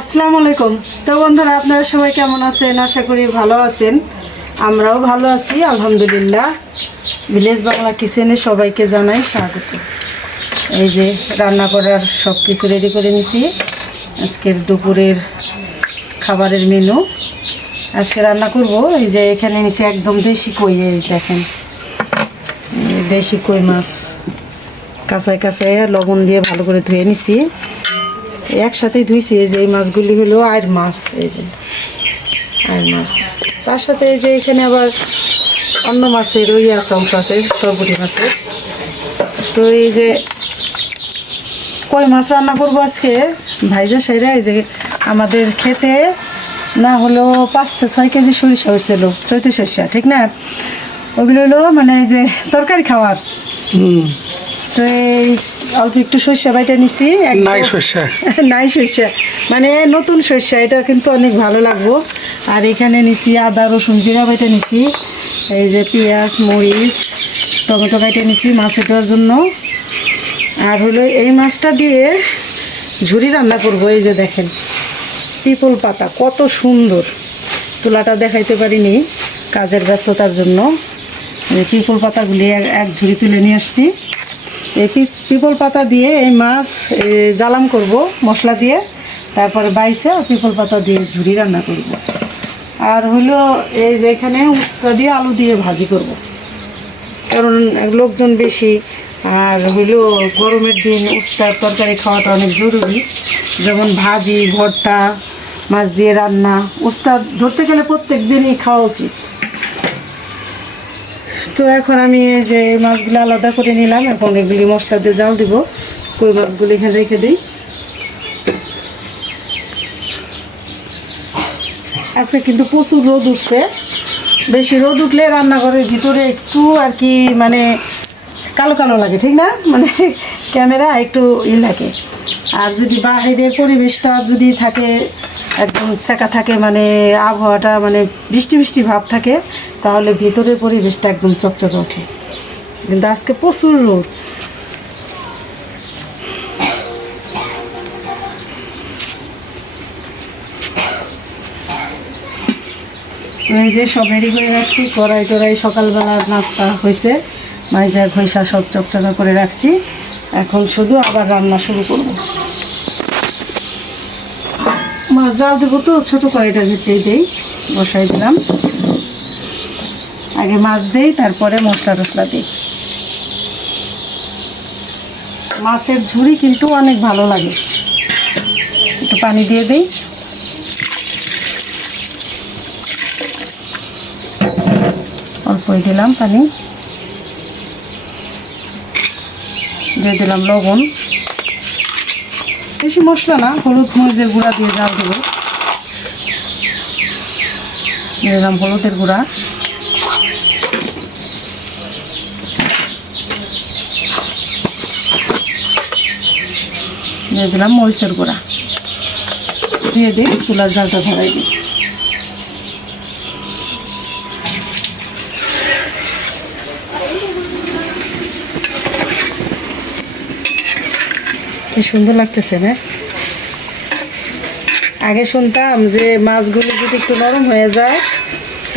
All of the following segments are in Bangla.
আসসালামু আলাইকুম। তো বন্ধুরা, আপনারা সবাই কেমন আছেন? আশা করি ভালো আছেন। আমরাও ভালো আছি আলহামদুলিল্লাহ। ভিলেজ বাংলা কিচেনে সবাইকে জানাই স্বাগত। এই যে রান্না করার সব কিছু রেডি করে নিছি। আজকের দুপুরের খাবারের মেনু আজকে রান্না করব। এই যে এখানে নিচে একদম দেশি কই, এই দেখেন দেশি কই মাছ কাঁচায় কাঁচায় লবণ দিয়ে ভালো করে ধুয়ে নিছি। একসাথেই ধুইছি। এই যে এই মাছগুলি হলো আয়ের মাছ, এই যে আয়ের মাছ। তার সাথে এই যে এখানে আবার অন্য মাছের ওই অংশ আছে, সরপুটি মাছের। তো এই যে কই মাছ রান্না করবো আজকে ভাইজা সাইরা। এই যে আমাদের খেতে না হলো 5-6 কেজি সরিষা হয়েছিল, চৈতি সরিষা, ঠিক না? ওগুলো হলো মানে এই যে তরকারি খাওয়ার। তো এই অল্প একটু সর্ষে বাইটা নিছি। নাই সর্ষে মানে নতুন সর্ষে, এটা কিন্তু অনেক ভালো লাগবো। আর এখানে নিছি আদা রসুন জিরা বাইটা নিছি। এই যে পেঁয়াজ মরিচ টমেটো বাইটা নিছি মাছেটার জন্য। আর হলো এই মাছটা দিয়ে ঝুরি রান্না করব। এই যে দেখেন পিপল পাতা কত সুন্দর, তুলাটা দেখাইতে পারিনি কাজের ব্যস্ততার জন্য। পিপল পাতাগুলি এক ঝুড়ি তুলে নিয়ে আসছি। এই পিপল পাতা দিয়ে এই মাছ জালাম করব মশলা দিয়ে, তারপরে বাইসে পিপল পাতা দিয়ে ঝুরি রান্না করব। আর হলো এই যে এখানে উস্তা দিয়ে আলু দিয়ে ভাজি করব, কারণ লোকজন বেশি। আর হইলো গরমের দিন উস্তার তরকারি খাওয়াটা অনেক জরুরি, যেমন ভাজি ভর্তা মাছ দিয়ে রান্না। উস্তা ধরতে গেলে প্রত্যেক দিনই খাওয়া উচিত। তো এখন আমি এই যে মাছগুলো আলাদা করে নিলাম। এখন এগুলি মশলা দিয়ে জাল দিব। কই মাছগুলি এখানে রেখে দিই। আজকে কিন্তু প্রচুর রোদ উঠছে। বেশি রোদ উঠলে রান্নাঘরের ভিতরে একটু আর কি মানে কালো কালো লাগে, ঠিক না? মানে ক্যামেরা একটু লাগে। আর যদি বাহিরের পরিবেশটা যদি থাকে একদম সেকা থাকে, মানে আবহাওয়াটা মানে বৃষ্টি বৃষ্টি ভাব থাকে, তাহলে ভিতরের পরিবেশটা একদম চকচকে ওঠে। কিন্তু আজকে প্রচুর রোদ। এই যে সব রেডি করে রাখছি, কড়াই টড়াই সকালবেলার নাস্তা হয়েছে, মাইজা ঘষা সব চকচকা করে রাখছি। এখন শুধু আবার রান্না শুরু করব। মাছ জাল দেবো তো ছোটো কড়াইটার ভিতরেই দেই, বসাই দিলাম। আগে মাছ দেই, তারপরে মশলা টশলা দিই। মাছের ঝুড়ি কিন্তু অনেক ভালো লাগে। একটু পানি দিয়ে দিই। অল্পই দিলাম পানি, দিয়ে দিলাম লবণ। বেশি মশলা না, হলুদ মরিচের গুঁড়া দিয়ে জাল দেবো। দিয়ে দিলাম হলুদের গুঁড়া, দিয়ে দিলাম মরিচের গুঁড়া, দিয়ে দিই চুলার জালটা ধরাই দিই। কি সুন্দর লাগতেছে না? আগে শুনতাম যে মাছগুলো যদি একটু নরম হয়ে যায়,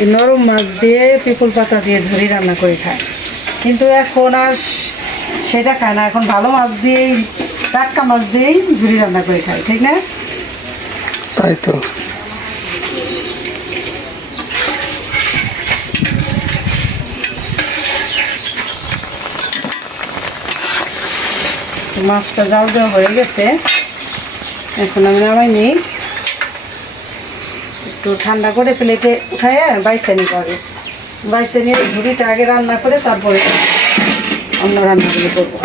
এই নরম মাছ দিয়ে পিপল পাতা দিয়ে ঝুরি রান্না করে খায়, কিন্তু এখন আর সেটা খায় না। এখন ভালো মাছ দিয়েই, টাটকা মাছ দিয়েই ঝুরি রান্না করে খায়, ঠিক না? তাই তো। মাছটা জাল দেওয়া হয়ে গেছে, এখন আমি নামাই নিই। একটু ঠান্ডা করে প্লেটে উঠায় বাইসে নিতে হবে। বাইসে নিয়ে ঝুড়িটা আগে রান্না করে তারপরে অন্য রান্নাগুলো করবো।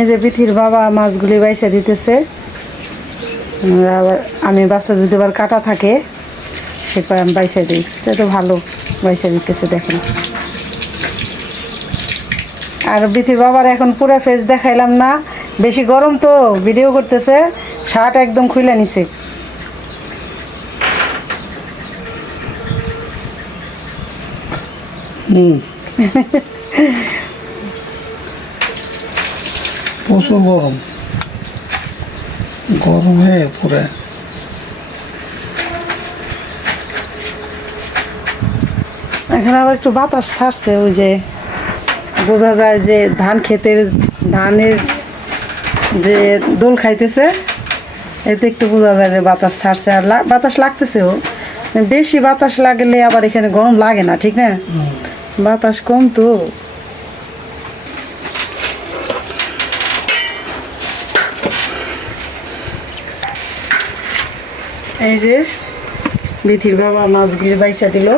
এই যে বিথির বাবা মাছগুলি বাইসে দিতেছে। আবার আমি বাচ্চা যদি আবার কাটা থাকে সেটা আমি বাইসে দিই। সেটা তো ভালো বাইসে দিতেছে, দেখেন। আর বিথির বাবার এখন পুরো ফেস দেখাইলাম না, বেশি গরম তো ভিডিও করতেছে, শার্ট একদম খুলে নিছে। প্রচুর গরম। গরম হয়ে পুরে এখানে আবার একটু বাতাস ছাড়ছে, ওই যে বোঝা যায় যে ধানের যে দোল খাইতেছে, এতে একটু বোঝা যায় যে বাতাস ছাড়ছে, আর বাতাস লাগতেছেও। বেশি বাতাস লাগলে আবার এখানে গরম লাগে না, ঠিক না? বাতাস কম তো। এই যে বিথির বাবা মাছগুলি বাইসা দিল।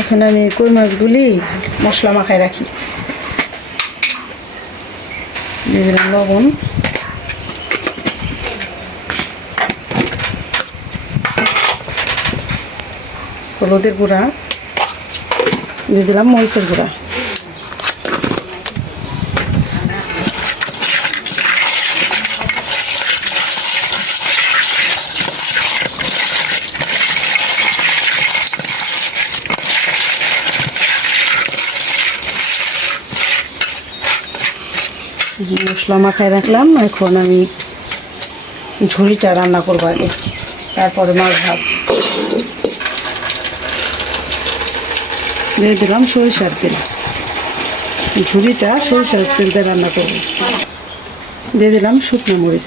এখন আমি কই মাছগুলি মশলা মাখায় রাখি। দিয়ে দিলাম লবণ, হলুদের গুঁড়া, দিয়ে দিলাম মরিচের গুঁড়া। মশলা মাখায় রাখলাম। এখন আমি ঝুড়িটা রান্না করবো আগে, তারপরে মাছ ভাত। দিয়ে দিলাম সরিষার তেল, ঝুড়িটা সরিষার তেল দিয়ে রান্না করব। দিয়ে দিলাম শুকনো মরিচ,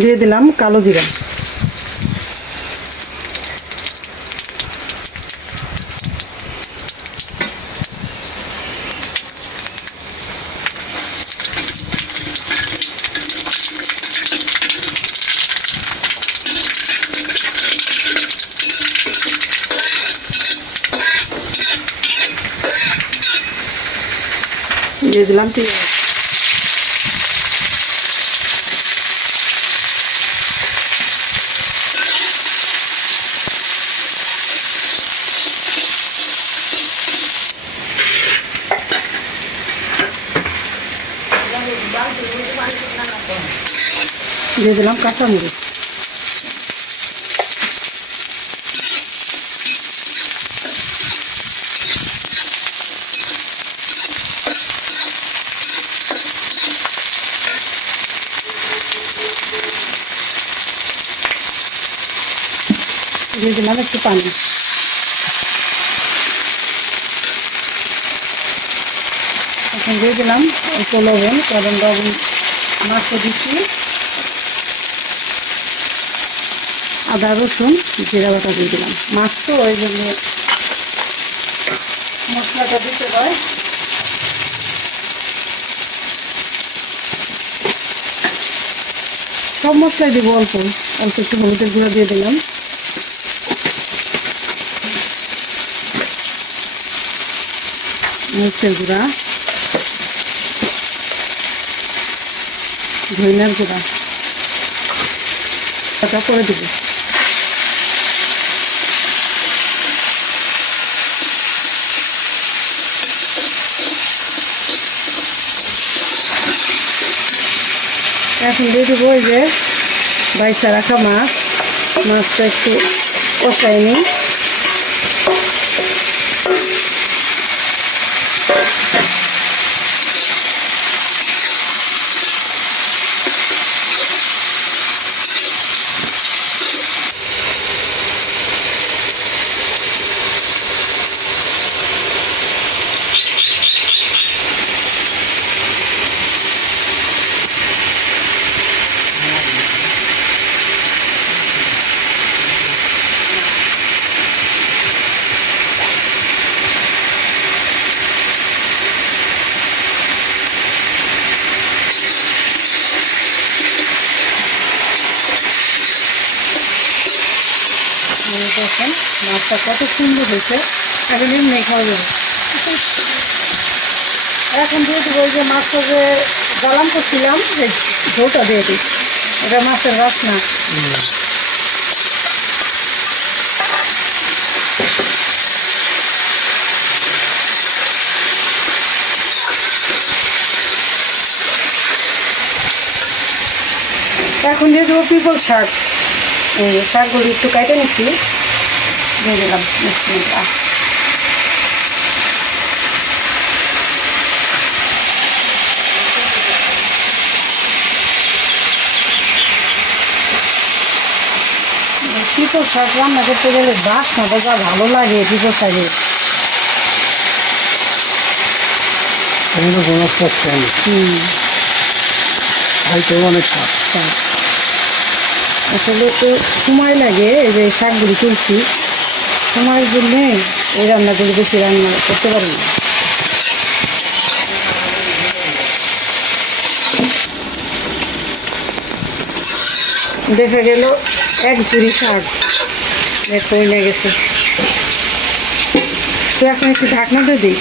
দিয়ে দিলাম কালো জিরা, দিয়ে দিলাম পেঁয়াজ, দিয়ে দিলাম কাঁচামরিচ, দিয়ে দিলাম একটু পানি। এখন দিয়ে দিলাম অল্প লবণ, কারণ লবণ মাছও দিচ্ছি। আদা রসুন জিরা বাটা দিয়ে দিলাম, মাছ তো ওই জন্য মশলাটা দিতে হয়। সব মশলাই দেবো, অল্প অল্প একটু হলুদের গুঁড়া দিয়ে দিলাম, মরিচের গুঁড়া, ধনিয়ার গুঁড়া এটা করে দেবো। এখন দিয়ে দেবো ওই যে বাইসা রাখা মাছটা একটু কষাই নিই। দেখেন মাছটা কত সুন্দর হয়েছে, এখন এমনি খাওয়া যাবে। এখন দিয়ে দেবো ওই যে মাছটা যে জ্বালান করছিলাম, এই ঝোলটা দিয়ে দিই, এটা মাছের বাসনা। এখন দিয়ে দেবো পিপল শাক, এই শাকগুলি একটু কেটে নিচ্ছি, দিয়ে দিলাম মিষ্টিটা। পিপল শাক রান্না করতে গেলে বাসনাটা যা ভালো লাগে পিপল শাকে। এগুলো গোনাস পাচ্ছেন খাইতেও অনেক স্বাদ। আসলে তো সময় লাগে, এই যে শাকগুলি তুলছি সময়ের জন্যে এই রান্নাগুলি বেশি রান্না করতে পারি না। দেখা গেল এক ঝুড়ি শাক হয়ে নিয়ে গেছে, তো এখন একটু ঢাকনাটা দিই।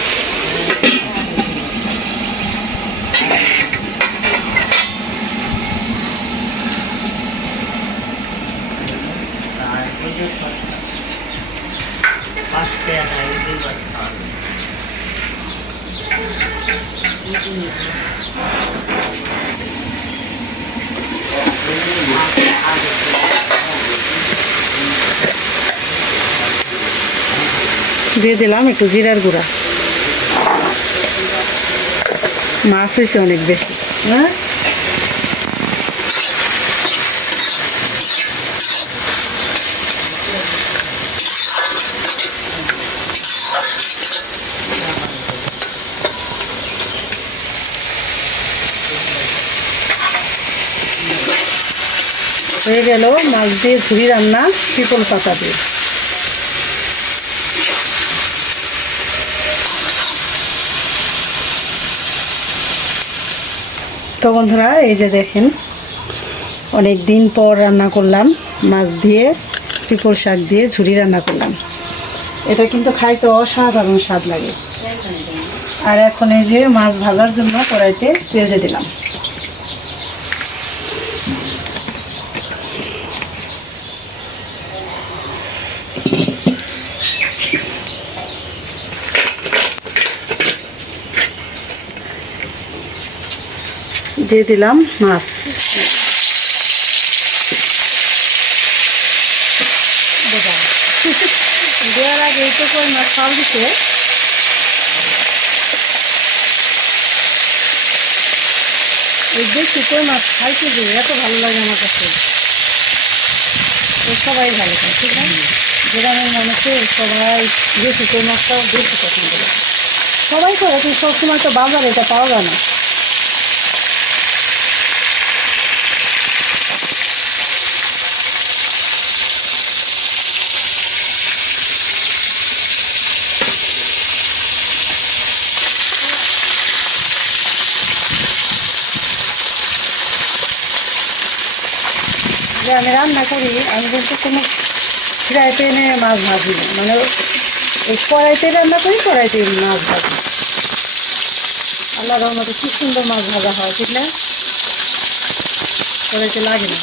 দিয়ে দিলাম একটু জিরার গুঁড়া। মাছ হয়েছে অনেক বেশি, হ্যাঁ। হয়ে গেল মাছ দিয়ে ঝুড়ি রান্না পিপল পাতা দিয়ে। তো বন্ধুরা, এই যে দেখেন অনেক দিন পর রান্না করলাম মাছ দিয়ে পিপল শাক দিয়ে ঝুড়ি রান্না করলাম। এটা কিন্তু খাইতে অসাধারণ স্বাদ লাগে। আর এখন এই যে মাছ ভাজার জন্য কড়াইতে তেল দিয়ে দিলাম। দিয়ে দিলাম মাছ। দেওয়ার আগে তো কই মাছ ফাল দিতে, এই দেখছি কই মাছ খাইতে যে এত ভালো লাগে আমার কাছে। সবাই ভালো খায়, ঠিক না? গ্রামের মানুষের সবাই বেশি কই মাছটাও বেশি পছন্দ করে। সবাই করে, কিন্তু সবসময় তো বাজারে এটা পাওয়া যায় না। যে আমি রান্না করি, আমি কিন্তু কোনো ফ্রাই প্যানে মাছ ভাজি না, মানে ওই কড়াইতে রান্না করি, কড়াইতে মাছ ভাজি। আল্লাহর রহমতে কি সুন্দর মাছ ভাজা হয়, ঠিক না? কড়াইতে লাগে না।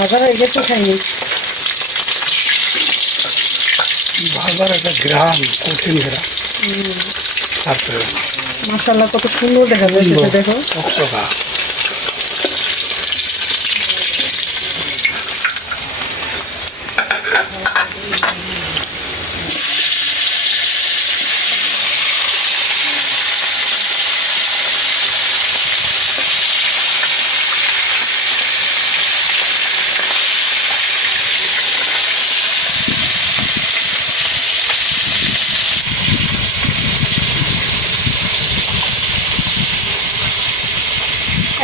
ভাজা হয়ে গেছে, খাইনি। ভাজার একটা গ্রাম, কঠিন গ্রাম। তারপরে মাশাআল্লাহ কত সুন্দর দেখা যাচ্ছে, দেখো। টকটকা।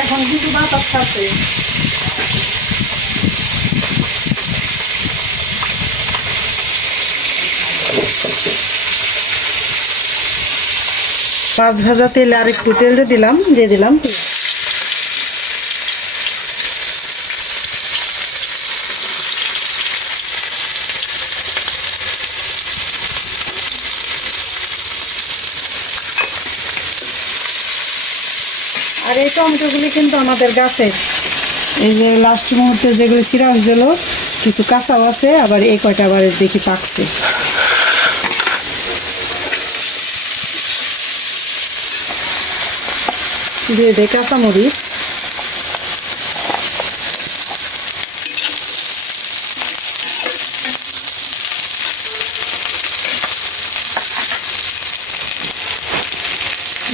এখন কিছু বাতাস আছে। মাছ ভাজা তেলে আর একটু তেল দিয়ে দিলাম পেঁয়াজ। আর এই টমেটোগুলি কিন্তু আমাদের গাছের, এই যে লাস্ট মুহূর্তে যেগুলি ছিঁড়া হয়েছিল, কিছু কাঁচাও আছে, আবার এই কয়টা আবার দেখি পাকছে। দিয়ে দে কাঁচামরিচ।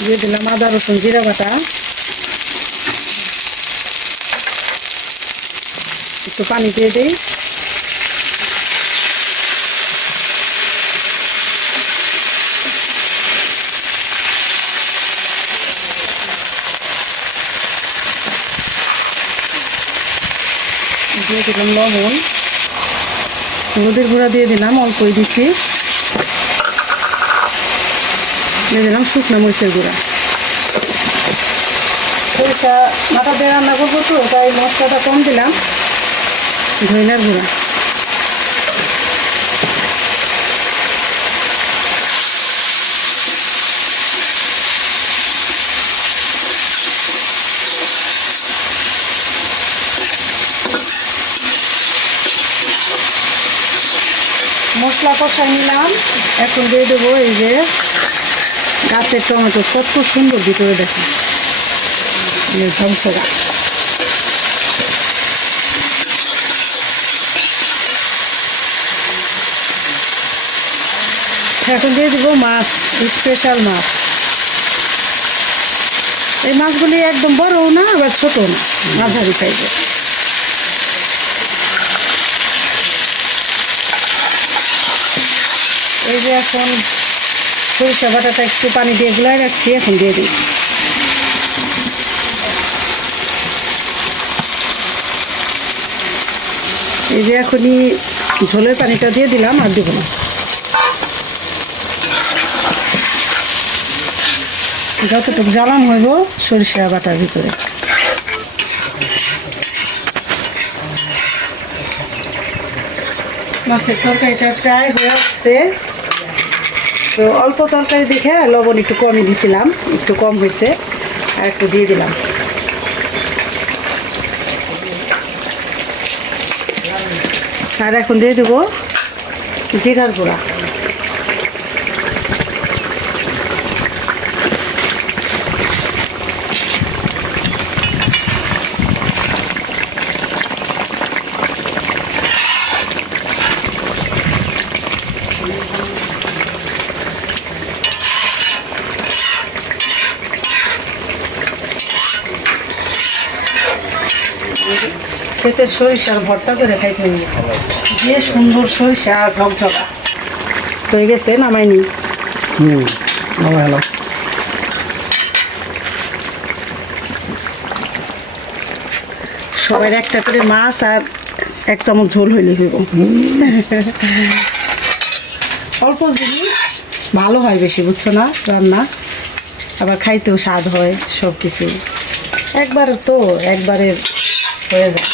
দিয়ে দিলাম আদা রসুন জিরা বাটা, একটু পানি দিয়ে দিই। দিয়ে দিলাম লবণ, হলুদের গুঁড়া দিয়ে দিলাম, অল্পই দিচ্ছি। দিয়ে দিলাম শুকনো মরিচের গুঁড়া। সরিষা বাটা দিয়ে রান্না করবো তো, তাই মশলাটা কম দিলাম। ধনিয়ার গুঁড়া, মশলা কষাই নিলাম। এখন দিয়ে দেবো এই যে গাছের টমেটো, কত সুন্দর ভিতরে দেখুন ঝমঝরা। এখন দিয়ে দেবো মাছ, স্পেশাল মাছ। এই মাছগুলি একদম বড়ও না আবার ছোটো না, মাঝারি সাইজের। এই যে এখন সরিষা বাটাটা একটু পানি দিয়ে গুলাই রাখছি, এখন দিয়ে দিই। এই যে এখনই ঝোলের পানিটা দিয়ে দিলাম, আর দিব না। যতটুকু জ্বালান হইব সরিষা বাটার ভিতরে। মাছের তরকারিটা প্রায় হয়ে আসছে, তো অল্প তরকারি দেখে লবণ একটু কমই দিছিলাম, একটু কম হয়েছে, আর একটু দিয়ে দিলাম। আর এখন দিয়ে দেবো জিরার গুঁড়া। খেতে সরিষার ভর্তা করে খাইতে হবে, যে সুন্দর সরিষা ঝকঝকা হয়ে গেছে। নামাইনি, নামাইলাম। সবাই একটা করে মাছ আর 1 চামচ ঝোল হইলে হইব। অল্প জিনিস ভালো হয় বেশি, বুঝছো না রান্না, আবার খাইতেও স্বাদ হয়। সব কিছু একবার তো একবারে হয়ে যায়।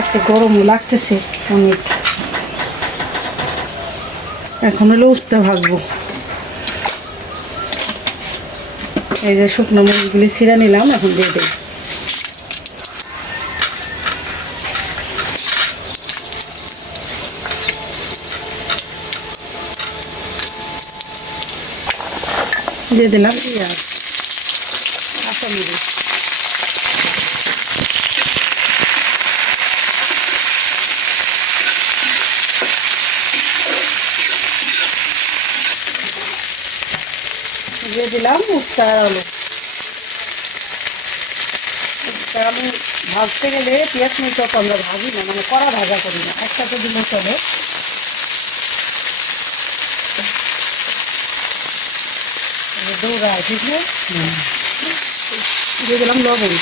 আজকে গরমও লাগতেছে অনেক। এখন হলো উস্তা ভাজবো। এই যে শুকনো মরিচগুলি ছিঁড়ে নিলাম, এখন দিয়ে দেব। দিয়ে দিলাম পেঁয়াজ, কাঁচামরিচ, দিয়ে দিলাম উস্তা আর আলু। উস্তা আলু ভাজতে গেলে পেঁয়াজ মরিচ তো আমরা ভাজি না, মানে কড়া ভাজা করি না, একসাথে দিলে চলে। দৌড়ায়, ঠিক না? দিয়ে দিলাম লবণ।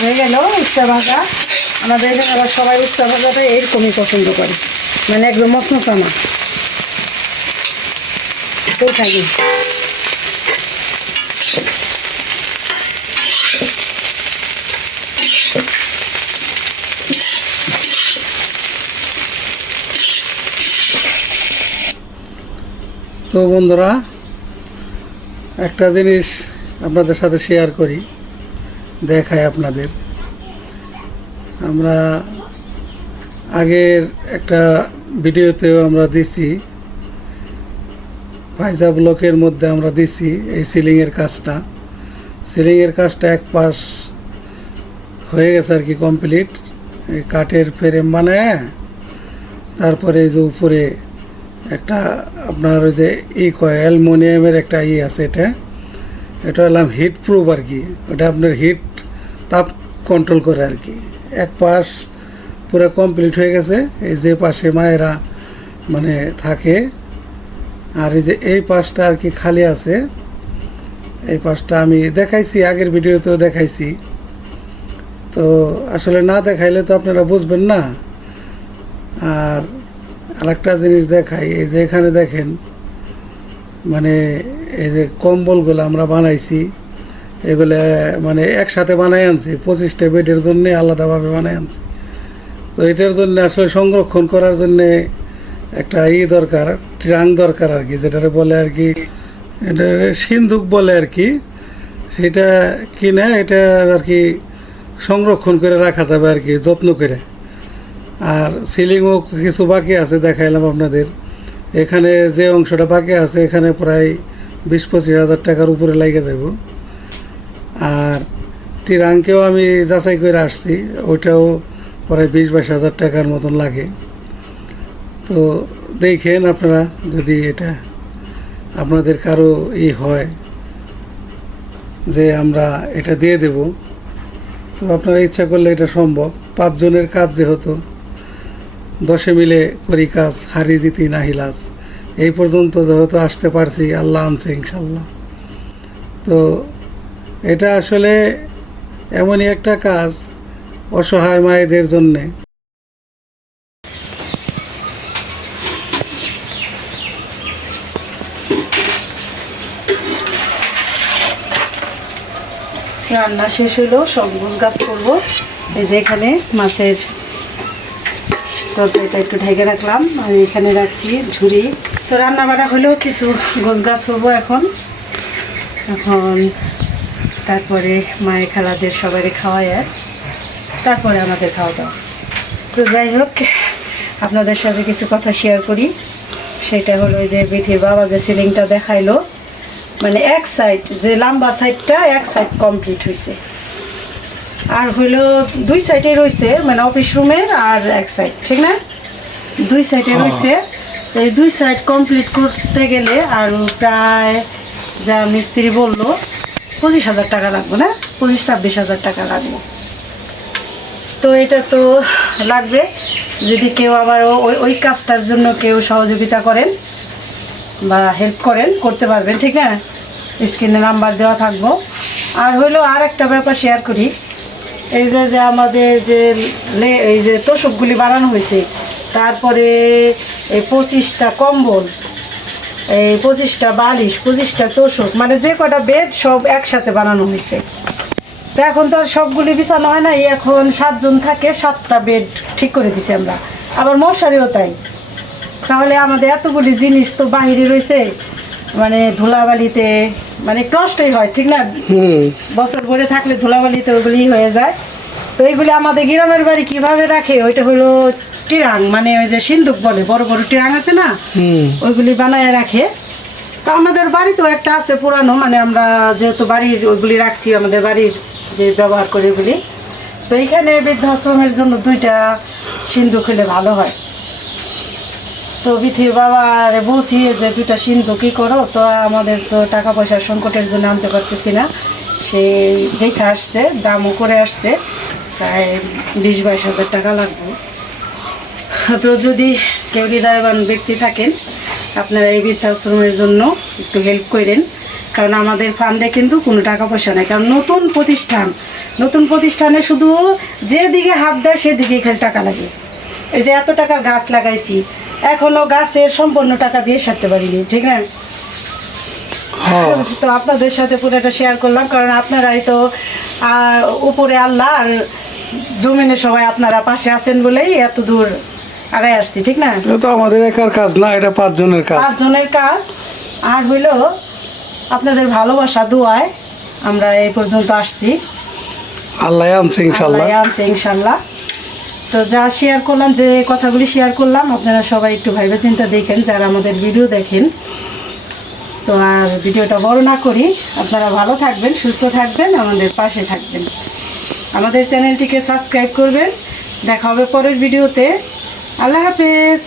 হয়ে গেল উস্তা ভাজা। আমাদের এখানে আবার সবাই উস্তা ভাজাটা এরকমই পছন্দ করে, মানে একদম মশমশানা। তো থাকি তো বন্ধুরা, একটা জিনিস আপনাদের সাথে শেয়ার করি, দেখাই আপনাদের। আমরা আগের একটা ভিডিওতেও আমরা দিছি, ফাইজা ব্লকের মধ্যে আমরা দিছি এই সিলিংয়ের কাজটা। সিলিংয়ের কাজটা এক পাশ হয়ে গেছে আর কি, কমপ্লিট। এই কাঠের ফ্রেম বানায় তারপরে এই যে উপরে একটা আপনার ওই যে অ্যালুমিনিয়ামের একটা আছে, এটা হলাম হিট প্রুফ আর কি। ওটা আপনার হিট তাপ কন্ট্রোল করে আর কি। এক পাশ পুরো কমপ্লিট হয়ে গেছে, এই যে পাশে মায়েরা মানে থাকে, আর এই যে এই পাশটা আর কি খালি আছে। এই পাশটা আমি দেখাইছি, আগের ভিডিওতেও দেখাইছি। তো আসলে না দেখাইলে তো আপনারা বুঝবেন না। আর আরেকটা জিনিস দেখাই, এই যে এখানে দেখেন, মানে এই যে কম্বলগুলো আমরা বানাইছি, এগুলো মানে একসাথে বানাই আনছি, 25টা বেডের জন্য আলাদাভাবে বানাই আনছি। তো এটার জন্য আসলে সংরক্ষণ করার জন্যে একটা দরকার, ট্রাং দরকার আর কি, যেটা বলে আর কি, এটা সিন্ধুক বলে আর কি। সেটা কিনে এটা আর কি সংরক্ষণ করে রাখা যাবে আর কি, যত্ন করে। আর সিলিংও কিছু বাকি আছে, দেখাইলাম আপনাদের। এখানে যে অংশটা বাকি আছে, এখানে প্রায় 20-25 হাজার টাকার উপরে লেগে যাব। আর টিরাংকেও আমি যাচাই করে আসছি, ওইটাও প্রায় 20-22 হাজার টাকার মতন লাগে। তো দেখেন আপনারা, যদি এটা আপনাদের কারো হয় যে আমরা এটা দিয়ে দেব, তো আপনারা ইচ্ছা করলে এটা সম্ভব। 5 জনের কাজ যেহেতু, 10 মিলে করি কাজ, হারি জিতি না হিলাস। এই পর্যন্ত যেহেতু আসতে পারছি, আল্লাহ আনছে ইনশাল্লাহ। তো এটা আসলে এমনই একটা কাজ অসহায় মায়েদের জন্যে। রান্না শেষ হলো, সব গাছ করবো। এই যে এখানে মাছের তরকারিটা একটু ঢেকে রাখলাম, আর এখানে রাখছি ঝুড়ি। তো রান্না বাড়া হলেও কিছু গাছ করবো এখন। তারপরে মায়ের খালাদের সবাই খাওয়ায়, আর তারপরে আমাদের খাওয়া দাওয়া। তো যাই হোক, আপনাদের সাথে কিছু কথা শেয়ার করি। সেটা হলো যে বিথির বাবা যে সিলিংটা দেখাইলো, মানে এক সাইড যে লম্বা সাইডটা এক সাইড কমপ্লিট হয়েছে, আর হইলো 2 সাইডে রয়েছে, মানে অফিস রুমের আর এক সাইড, ঠিক না? 2 সাইডে রয়েছে। এই 2 সাইড কমপ্লিট করতে গেলে আর প্রায় যা মিস্ত্রি বললো 25,000 টাকা লাগবে, না 25-26 হাজার টাকা লাগবে। তো এটা তো লাগবে। যদি কেউ আবার ওই কাজটার জন্য কেউ সহযোগিতা করেন বা হেল্প করেন, করতে পারবেন, ঠিক না? স্ক্রিনে নাম্বার দেওয়া থাকবো। আর হইলো আর একটা ব্যাপার শেয়ার করি। এই যে আমাদের যে এই যে তোষকগুলি বানানো হয়েছে, তারপরে এই 25টা কম্বল, এই 25টা বালিশ, 25টা তোষক, মানে যে কটা বেড সব একসাথে বানানো হয়েছে। তো এখন তো আর সবগুলি বিছানো হয় না, এখন 7 জন থাকে, 7টা বেড ঠিক করে দিছি আমরা, আবার মশারিও তাই। তাহলে আমাদের এতগুলি জিনিস তো বাহিরে রয়েছে, মানে ধুলাবালিতে মানে নষ্টই হয়, ঠিক না? বছর ভরে থাকলে ধুলাবালিতে ওইগুলি হয়ে যায়। তো এইগুলি আমাদের গ্রামের বাড়ি কিভাবে রাখে, ওইটা হলো টিরাং, মানে ওই যে সিন্ধুক বলে, বড় বড় টিরাং আছে না, ওইগুলি বানায় রাখে। তো আমাদের বাড়িতেও একটা আছে পুরানো, মানে আমরা যেহেতু বাড়ির ওইগুলি রাখছি, আমাদের বাড়ির যে ব্যবহার করি ওগুলি। তো এইখানে বৃদ্ধাশ্রমের জন্য 2টা সিন্ধুক হলে ভালো হয়। তো বিথির বাবারে বলছি যে 2টা সিন্ধুক কী করো, তো আমাদের তো টাকা পয়সার সংকটের জন্য আনতে পারতেছি না। সে দেখে আসছে, দামও করে আসছে, প্রায় 20-22 হাজার টাকা লাগবে। তো যদি কেউ হৃদয়বান ব্যক্তি থাকেন, আপনারা এই বৃদ্ধাশ্রমের জন্য একটু হেল্প করেন। কারণ আমাদের ফান্ডে কিন্তু কোনো টাকা পয়সা নেই, কারণ নতুন প্রতিষ্ঠানে শুধু যেদিকে হাত দেয় সেদিকেই খালি টাকা লাগে। এই যে এত টাকার গাছ লাগাইছি, এখনও গাছের সম্পূর্ণ টাকা দিয়ে সারতে পারিনি, ঠিক না? তো আপনাদের সাথে পুরোটা শেয়ার করলাম, কারণ আপনারাই তো উপরে আল্লাহ, আর জমিনে সবাই আপনারা পাশে আছেন বলেই এত দূর আগায় আসছি, ঠিক না? এটা তো আমাদের একার কাজ না, এটা 5 জনের কাজ। 5 জনের কাজ। আর হইল আপনাদের ভালোবাসা দোয়ায় আমরা এই পর্যন্ত আসছি। আল্লাহ আনছে ইনশাল্লাহ। আল্লাহ আনছে ইনশাল্লাহ। তো যা শেয়ার করলাম, যে কথাগুলি শেয়ার করলাম, আপনারা সবাই একটু ভাইবে চিন্তা দেখেন যারা আমাদের ভিডিও দেখেন। তো আর ভিডিওটা বড় না করি, আপনারা ভালো থাকবেন, সুস্থ থাকবেন, আমাদের পাশে থাকবেন, আমাদের চ্যানেলটিকে সাবস্ক্রাইব করবেন। দেখা হবে পরের ভিডিওতে। আল্লাহ হাফেজ।